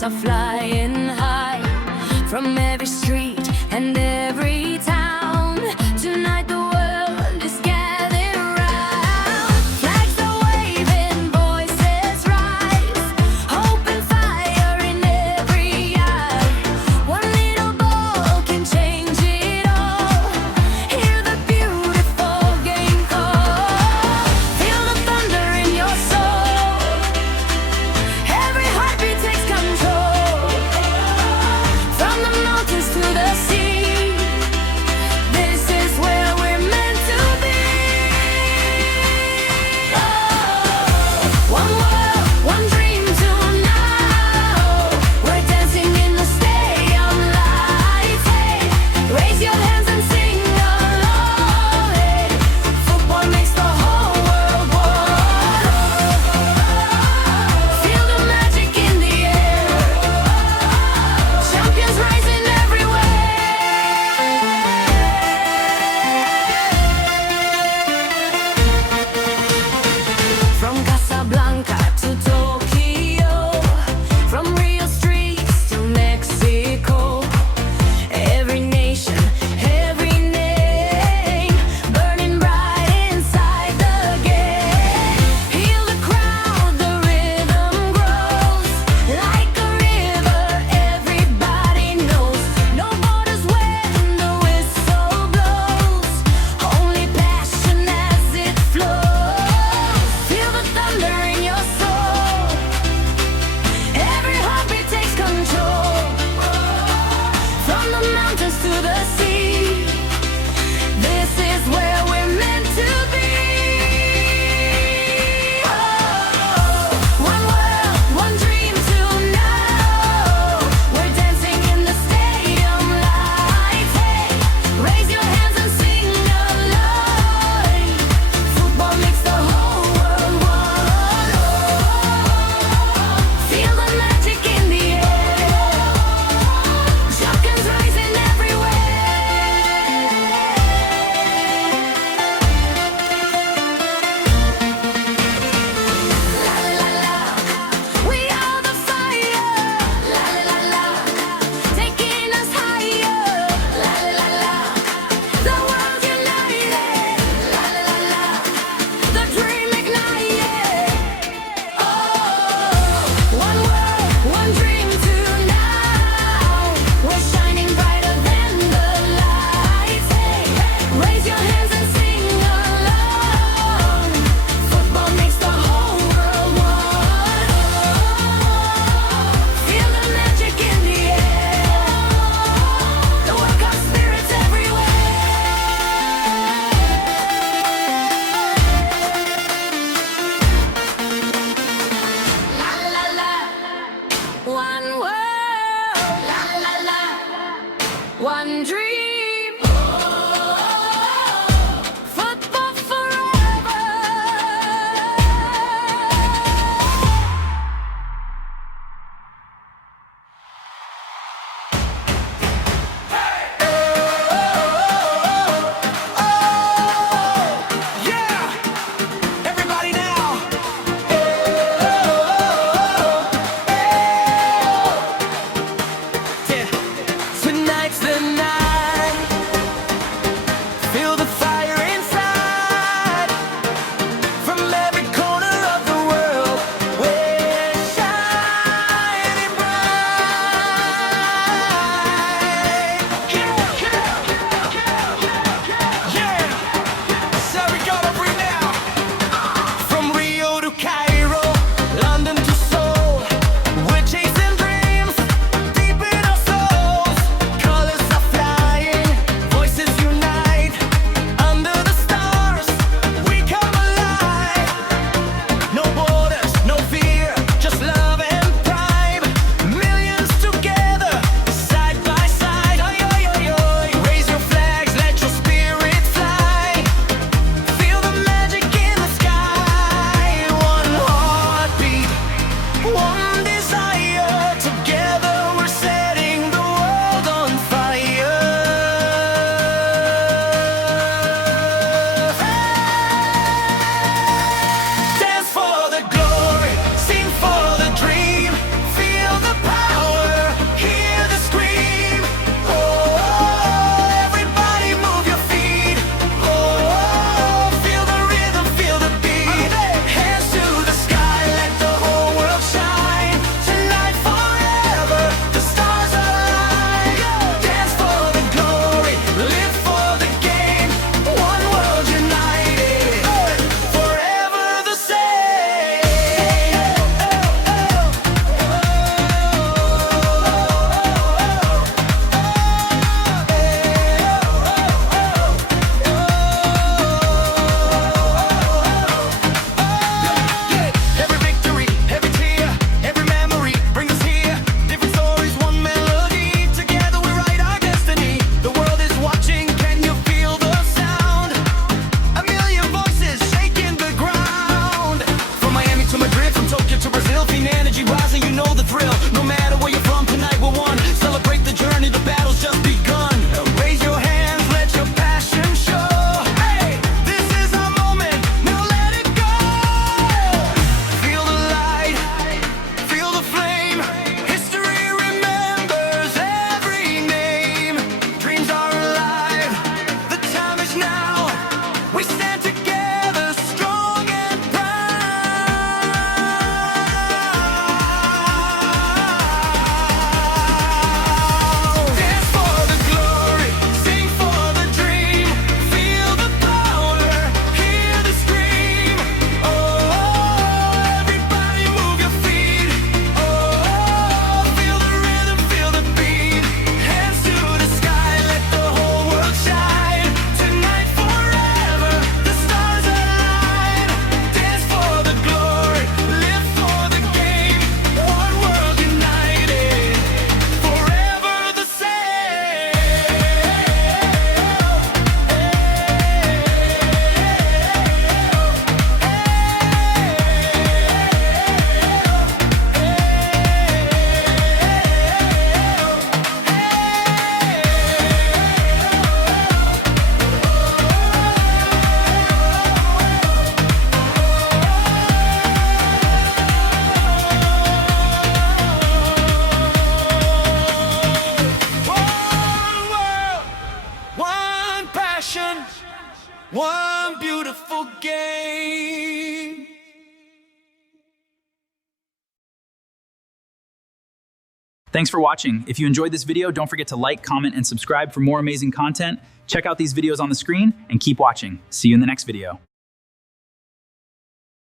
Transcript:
lights are flying high from every street and every town. Tonight the world is gathered round. Flags are waving, voices rise, hope and fire in every eye. One little ball can change it all. Hear the beautiful game call. Feel the thunder in your soul. Every heartbeat takes control. From the north beautiful game. Thanks for watching. If you enjoyed this video, don't forget to like, comment, and subscribe for more amazing content. Check out these videos on the screen and keep watching. See you in the next video.